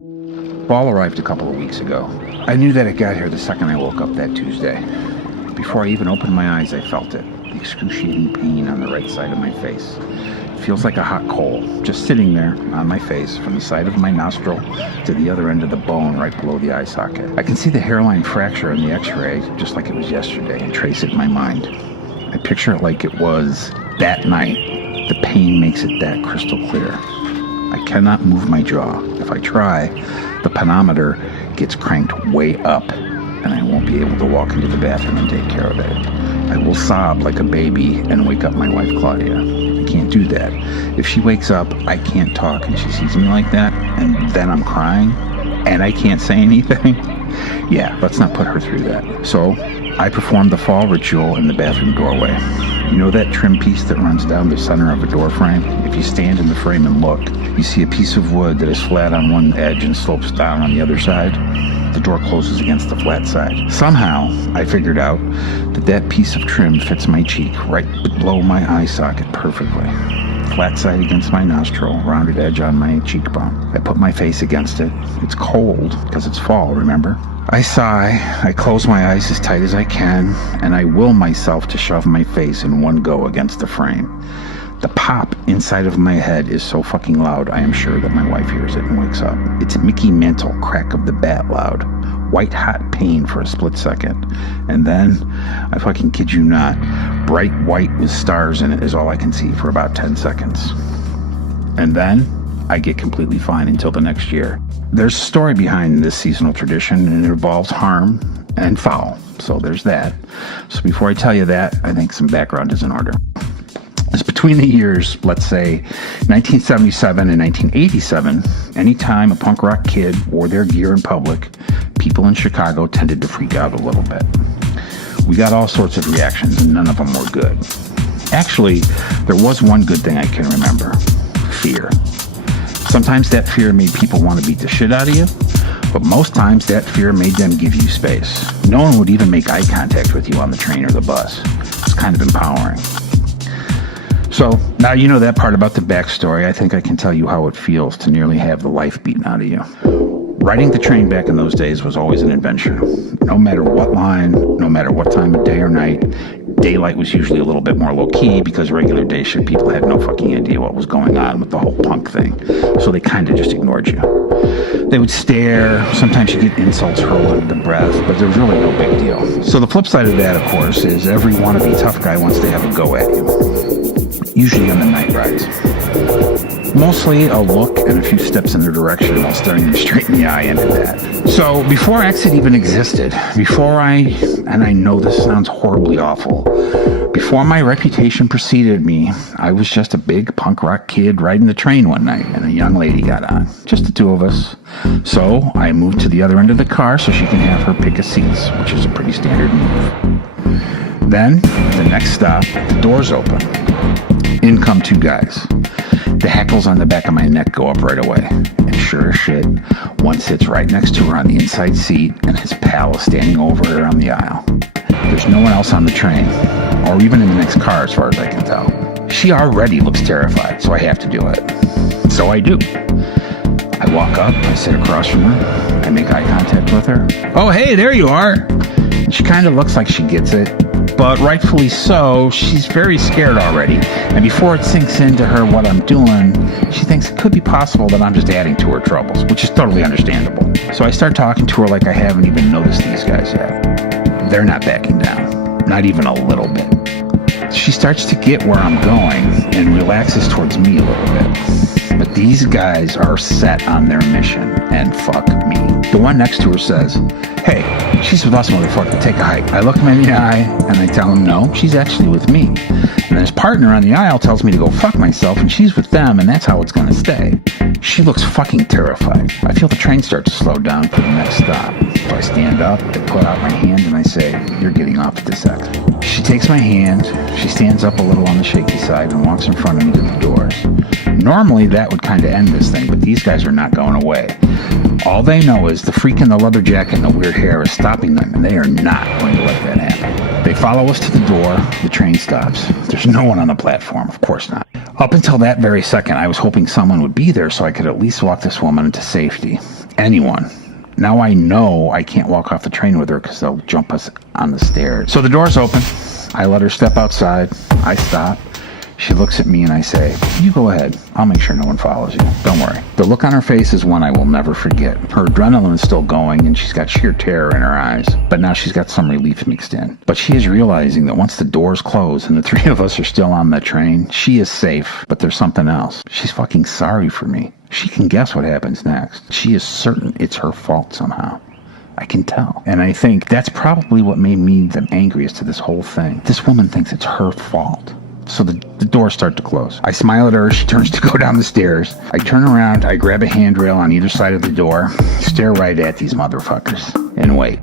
Fall arrived a couple of weeks ago. I knew that it got here the second I woke up that Tuesday. Before I even opened my eyes, I felt it. The excruciating pain on the right side of my face. It feels like a hot coal, just sitting there on my face from the side of my nostril to the other end of the bone right below the eye socket. I can see the hairline fracture in the x-ray just like it was yesterday and trace it in my mind. I picture it like it was that night. The pain makes it that crystal clear. I cannot move my jaw. If I try, the panometer gets cranked way up, and I won't be able to walk into the bathroom and take care of it. I will sob like a baby and wake up my wife, Claudia. I can't do that. If she wakes up, I can't talk, and she sees me like that, and then I'm crying, and I can't say anything. Yeah, let's not put her through that. So I performed the fall ritual in the bathroom doorway. You know that trim piece that runs down the center of a door frame? If you stand in the frame and look, you see a piece of wood that is flat on one edge and slopes down on the other side. The door closes against the flat side. Somehow, I figured out that that piece of trim fits my cheek right below my eye socket perfectly. Flat side against my nostril, rounded edge on my cheekbone. I put my face against it. It's cold because it's fall, remember? I sigh, I close my eyes as tight as I can, and I will myself to shove my face in one go against the frame. The pop inside of my head is so fucking loud, I am sure that my wife hears it and wakes up. It's Mickey Mantle crack of the bat loud. White hot pain for a split second. And then, I fucking kid you not, bright white with stars in it is all I can see for about 10 seconds. And then, I get completely fine until the next year. There's a story behind this seasonal tradition, and it involves harm and foul. So there's that. So before I tell you that, I think some background is in order. It's between the years, let's say, 1977 and 1987, anytime a punk rock kid wore their gear in public, people in Chicago tended to freak out a little bit. We got all sorts of reactions, and none of them were good. Actually, there was one good thing I can remember. Fear. Sometimes that fear made people want to beat the shit out of you, but most times that fear made them give you space. No one would even make eye contact with you on the train or the bus. It's kind of empowering. So, now you know that part about the backstory. I think I can tell you how it feels to nearly have the life beaten out of you. Riding the train back in those days was always an adventure. No matter what line, no matter what time of day or night, daylight was usually a little bit more low-key because regular day shift people had no fucking idea what was going on with the whole punk thing. So they kind of just ignored you. They would stare, sometimes you get insults hurled under the breath, but there was really no big deal. So the flip side of that, of course, is every wannabe tough guy wants to have a go at you. Usually on the night rides. Mostly a look and a few steps in their direction while staring them straight in the eye ended that. So before Exit even existed, and I know this sounds horribly awful, before my reputation preceded me, I was just a big punk rock kid riding the train one night and a young lady got on. Just the two of us. So I moved to the other end of the car so she can have her pick of seats, which is a pretty standard move. Then, the next stop, the doors open. In come two guys. The hackles on the back of my neck go up right away. And sure as shit, one sits right next to her on the inside seat, and his pal is standing over her on the aisle. There's no one else on the train, or even in the next car as far as I can tell. She already looks terrified, so I have to do it. So I do. I walk up, I sit across from her, I make eye contact with her. Oh, hey, there you are! She kind of looks like she gets it. But rightfully so, she's very scared already. And before it sinks into her what I'm doing, she thinks it could be possible that I'm just adding to her troubles, which is totally understandable. So I start talking to her like I haven't even noticed these guys yet. They're not backing down, not even a little bit. She starts to get where I'm going and relaxes towards me a little bit. But these guys are set on their mission, and fuck me. The one next to her says, "Hey, she's with us, motherfucker, take a hike." I look him in the eye, and I tell him, no, she's actually with me. And then his partner on the aisle tells me to go fuck myself, and she's with them, and that's how it's gonna stay. She looks fucking terrified. I feel the train start to slow down for the next stop. So I stand up, I put out my hand, and I say, "You're getting off at this exit." She takes my hand, she stands up a little on the shaky side, and walks in front of me to the doors. Normally that would kind of end this thing, but these guys are not going away. All they know is the freak in the leather jacket and the weird hair is stopping them, and they are not going to let that happen. They follow us to the door, the train stops. There's no one on the platform, of course not. Up until that very second, I was hoping someone would be there so I could at least walk this woman into safety. anyone. Now I know I can't walk off the train with her because they'll jump us on the stairs. So the door's open. I let her step outside. I stop. She looks at me and I say, you go ahead. I'll make sure no one follows you. Don't worry. The look on her face is one I will never forget. Her adrenaline is still going and she's got sheer terror in her eyes. But now she's got some relief mixed in. But she is realizing that once the doors close and the three of us are still on the train, she is safe. But there's something else. She's fucking sorry for me. She can guess what happens next. She is certain it's her fault somehow. I can tell. And I think that's probably what made me the angriest to this whole thing. This woman thinks it's her fault. So the doors start to close. I smile at her. She turns to go down the stairs. I turn around. I grab a handrail on either side of the door, stare right at these motherfuckers, and wait.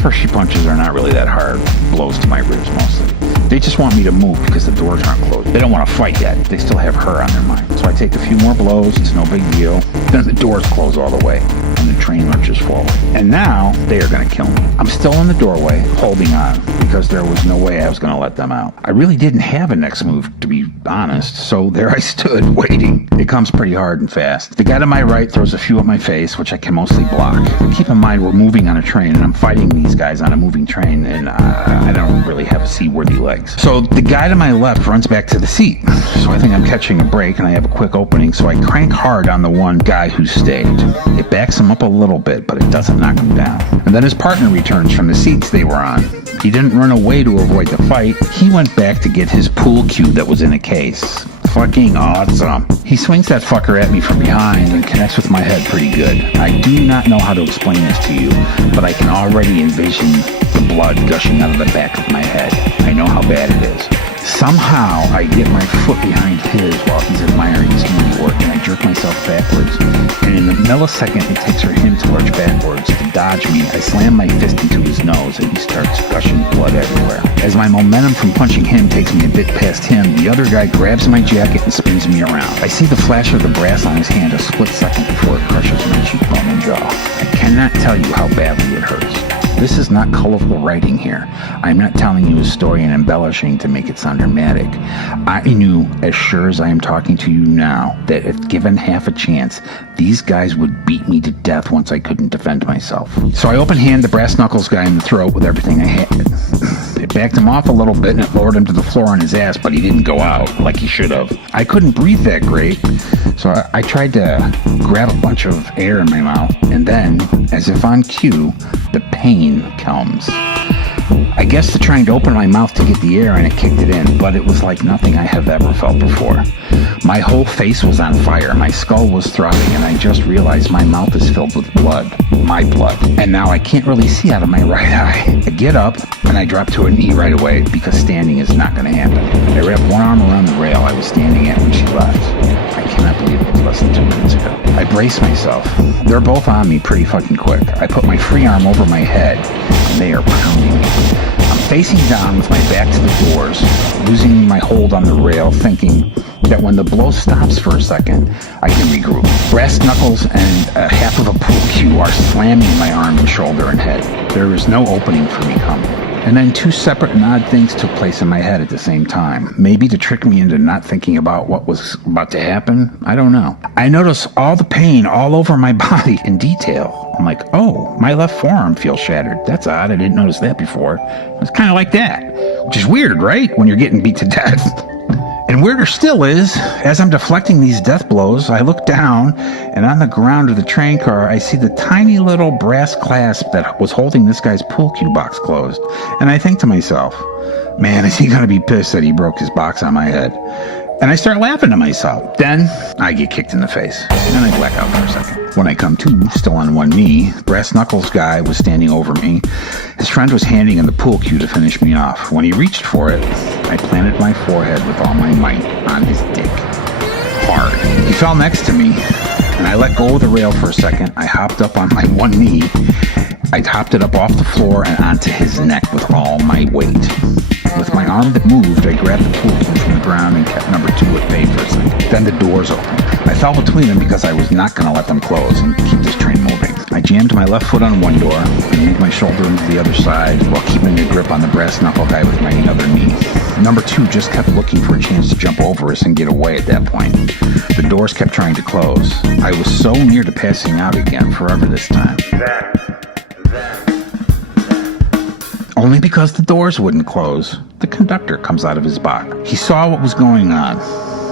First she punches are not really that hard, blows to my ribs mostly. They just want me to move because the doors aren't closed. They don't want to fight yet. They still have her on their mind. So I take a few more blows, it's no big deal. Then the doors close all the way, and the train lurches forward. And now, they are going to kill me. I'm still in the doorway, holding on, because there was no way I was going to let them out. I really didn't have a next move, to be honest, so there I stood, waiting. It comes pretty hard and fast. The guy to my right throws a few at my face, which I can mostly block. But keep in mind, we're moving on a train, and I'm fighting these guys on a moving train, and I don't really have seaworthy legs. So the guy to my left runs back to the seat. So I think I'm catching a break, and I have a quick opening, so I crank hard on the one guy who stayed. It backs him up a little bit, but it doesn't knock him down. And then his partner returns from the seats they were on. He didn't run away to avoid the fight. He went back to get his pool cue that was in a case. Fucking awesome. He swings that fucker at me from behind and connects with my head pretty good. I do not know how to explain this to you, but I can already envision the blood gushing out of the back of my head. I know how bad it is. Somehow, I get my foot behind his while he's admiring his handiwork, and I jerk myself backwards. And in the millisecond it takes for him to lurch backwards to dodge me, I slam my fist into his nose, and he starts gushing blood everywhere. As my momentum from punching him takes me a bit past him, the other guy grabs my jacket and spins me around. I see the flash of the brass on his hand a split second before it crushes my cheekbone and jaw. I cannot tell you how badly it hurts. This is not colorful writing here. I'm not telling you a story and embellishing to make it sound dramatic. I knew, as sure as I am talking to you now, that if given half a chance, these guys would beat me to death once I couldn't defend myself. So I open hand the brass knuckles guy in the throat with everything I had. It backed him off a little bit and it lowered him to the floor on his ass, but he didn't go out like he should have. I couldn't breathe that great, so I tried to grab a bunch of air in my mouth, and then, as if on cue, the pain comes. I guess to trying to open my mouth to get the air and it kicked it in, but it was like nothing I have ever felt before. My whole face was on fire, my skull was throbbing, and I just realized my mouth is filled with blood. My blood. And now I can't really see out of my right eye. I get up, and I drop to a knee right away, because standing is not going to happen. I wrap one arm around the rail I was standing at when she left. I cannot believe it was less than 2 minutes ago. I brace myself. They're both on me pretty fucking quick. I put my free arm over my head, and they are pounding me. I'm facing down with my back to the doors, losing my hold on the rail, thinking that when the blow stops for a second, I can regroup. Brass knuckles and a half of a pool cue are slamming my arm and shoulder and head. There is no opening for me coming. And then two separate and odd things took place in my head at the same time. Maybe to trick me into not thinking about what was about to happen. I don't know. I noticed all the pain all over my body in detail. I'm like, oh, my left forearm feels shattered. That's odd. I didn't notice that before. It's kind of like that, which is weird, right? When you're getting beat to death. And weirder still is, as I'm deflecting these death blows, I look down, and on the ground of the train car, I see the tiny little brass clasp that was holding this guy's pool cue box closed. And I think to myself, man, is he going to be pissed that he broke his box on my head? And I start laughing to myself. Then I get kicked in the face, and I black out for a second. When I come to, still on one knee, Brass Knuckles guy was standing over me. His friend was handing him the pool cue to finish me off. When he reached for it, I planted my forehead with all my might on his dick. Hard. He fell next to me, and I let go of the rail for a second. I hopped up on my one knee. I hopped it up off the floor and onto his neck with all my weight. With my arm that moved, I grabbed the pool cue from the ground and kept number 2 at bay for a second. Then the doors opened. I fell between them because I was not going to let them close and keep this train moving. I jammed my left foot on one door and moved my shoulder into the other side while keeping a grip on the brass knuckle guy with my other knee. Number 2 just kept looking for a chance to jump over us and get away at that point. The doors kept trying to close. I was so near to passing out again, forever this time. Only because the doors wouldn't close, the conductor comes out of his box. He saw what was going on.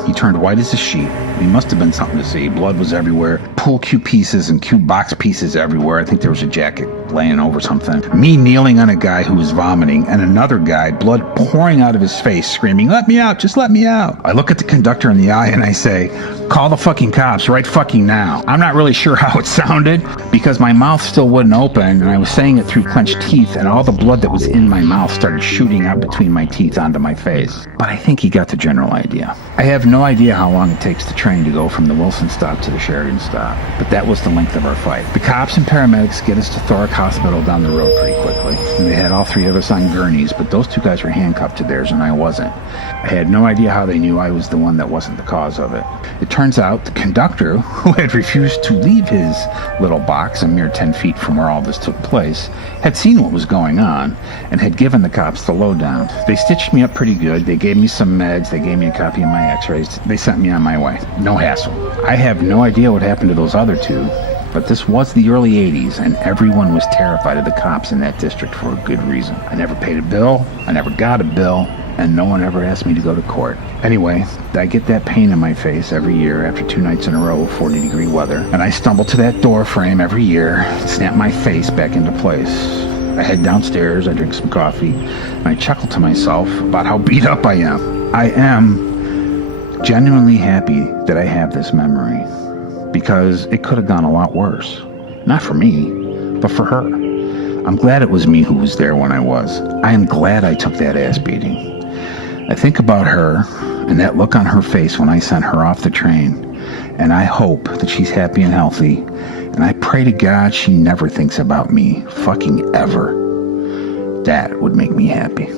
He turned white as a sheet. He must have been something to see. Blood was everywhere. Pool cue pieces and cue box pieces everywhere. I think there was a jacket laying over something. Me kneeling on a guy who was vomiting, and another guy, blood pouring out of his face, screaming, "Let me out, just let me out." I look at the conductor in the eye and I say, "Call the fucking cops right fucking now." I'm not really sure how it sounded because my mouth still wouldn't open, and I was saying it through clenched teeth, and all the blood that was in my mouth started shooting out between my teeth onto my face. But I think he got the general idea. I have no idea how long it takes the train to go from the Wilson stop to the Sheridan stop, but that was the length of our fight. The cops and paramedics get us to Thorpe Hospital down the road pretty quickly. And they had all 3 of us on gurneys, but those 2 guys were handcuffed to theirs and I wasn't. I had no idea how they knew I was the one that wasn't the cause of it. It turns out the conductor, who had refused to leave his little box a mere 10 feet from where all this took place, had seen what was going on and had given the cops the lowdown. They stitched me up pretty good. They gave me some meds. They gave me a copy of my x-rays. They sent me on my way. No hassle. I have no idea what happened to those other 2. But this was the early 80s, and everyone was terrified of the cops in that district for a good reason. I never paid a bill, I never got a bill, and no one ever asked me to go to court. Anyway, I get that pain in my face every year after 2 nights in a row of 40-degree weather, and I stumble to that door frame every year, snap my face back into place. I head downstairs, I drink some coffee, and I chuckle to myself about how beat up I am. I am genuinely happy that I have this memory, because it could have gone a lot worse. Not for me, but for her. I'm glad it was me who was there when I was. I am glad I took that ass beating. I think about her and that look on her face when I sent her off the train, and I hope that she's happy and healthy, and I pray to God she never thinks about me, fucking ever. That would make me happy.